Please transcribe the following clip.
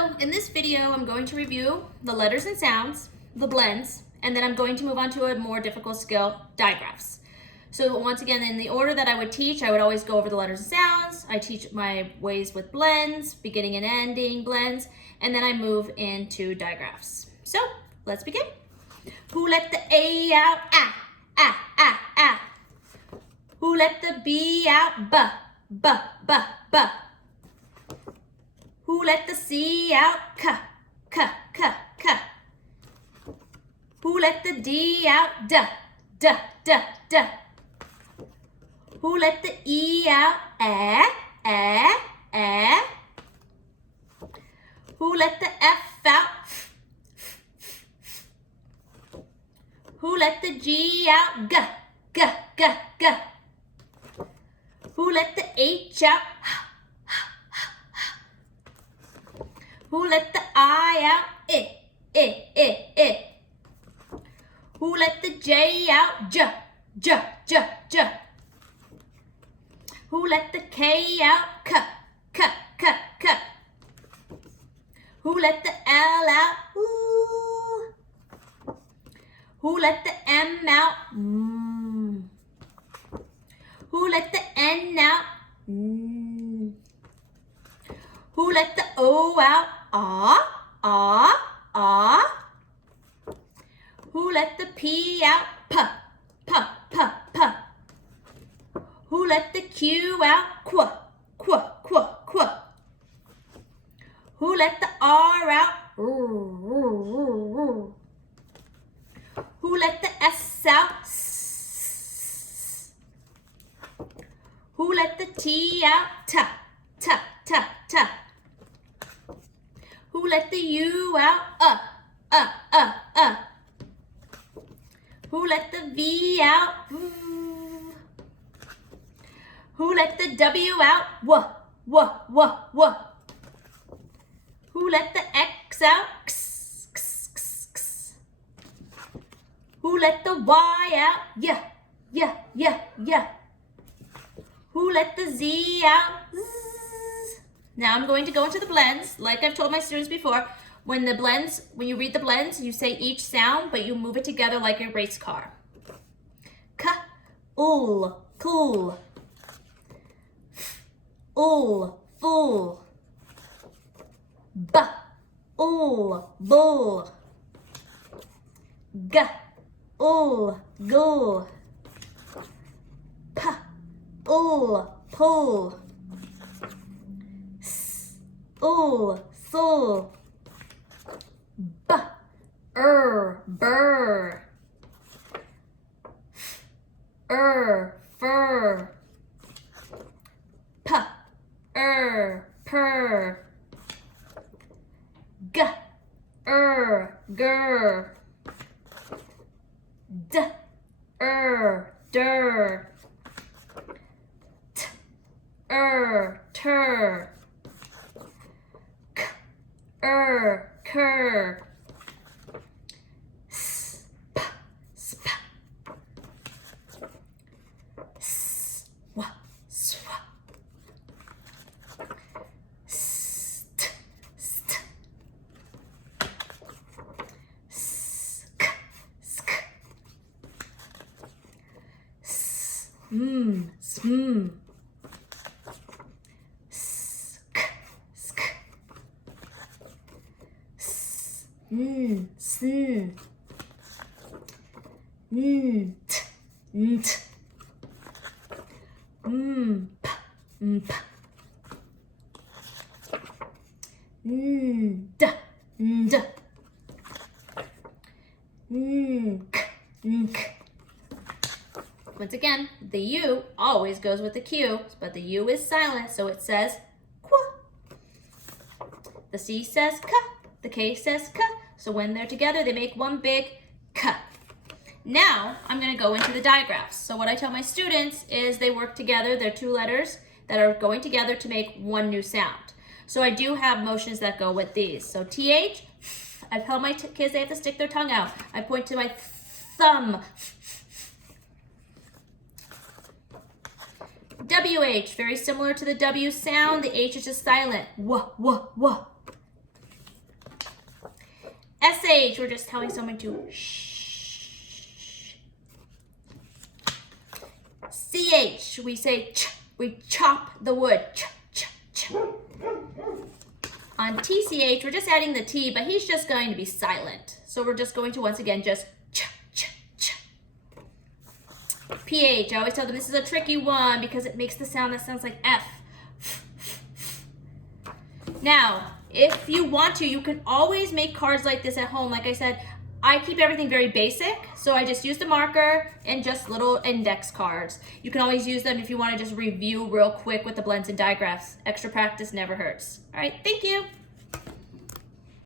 So in this video, I'm going to review the letters and sounds, the blends, and then I'm going to move on to a more difficult skill, digraphs. So once again, in the order that I would teach, I would always go over the letters and sounds. I teach my ways with blends, beginning and ending blends, and then I move into digraphs. So let's begin. Who let the A out? Ah, ah, ah, ah. Who let the B out? Buh, buh, buh, buh. Who let the C out? Ka, ka, ka, ka. Who let the D out? Da, da, da, da. Who let the E out? Eh, eh, eh. Who let the F out? Who let the G out? G, g, g, g. Who let the H out? Who let the I out? I. Who let the J out? J, j, j, j. Who let the K out? K, k, k, k. Who let the L out? Ooh. Who let the M out? Mm. Who let the N out? Mm. Who let the O out? Ah, ah, ah. Who let the P out? P, p, p, p. Who let the Q out? Qu, qu, qu, qu. Who let the R out? Who let the S out? Who let the T out? T, t, t, t. Who let the U out? Who let the V out? Who let the W out? W. Who let the X out? X, x, x, x. Who let the Y out? Yeah. Who let the Z out? Zzz. Now I'm going to go into the blends. Like I've told my students before, when you read the blends, you say each sound, but you move it together like a race car. Ka, ul, cool. Ul, full. Ba, ul, bull. Ga, ul, gull. Pa, ul, pull. S, ul, soul. B, burr. F, fur. P, purr. G, gur. D, dir. T, tur. K, cur. S, p, sp. Swa, swa. St, st. Sk, sk. Sm, sm. Sk, sk. Sn. Nt, nt. P, mp. Nd, nd. Nk, nk. Once again, the U always goes with the Q, but the U is silent, so it says qu. The C says k, the K says k, so when they're together, they make one big k. Now, I'm going to go into the digraphs. So what I tell my students is they work together. They're two letters that are going together to make one new sound. So I do have motions that go with these. So TH, I tell my kids they have to stick their tongue out. I point to my thumb. WH, very similar to the W sound. The H is just silent. Wah, wah, wah. SH, we're just telling someone to shh. CH, we say ch, we chop the wood, ch, ch, ch. On TCH, we're just adding the T, but he's just going to be silent. So we're just going to, once again, just ch, ch, ch. PH, I always tell them this is a tricky one because it makes the sound that sounds like F. Now, if you want to, you can always make cards like this at home. Like I said, I keep everything very basic, so I just used a marker and just little index cards. You can always use them if you want to just review real quick with the blends and digraphs. Extra practice never hurts. All right, thank you.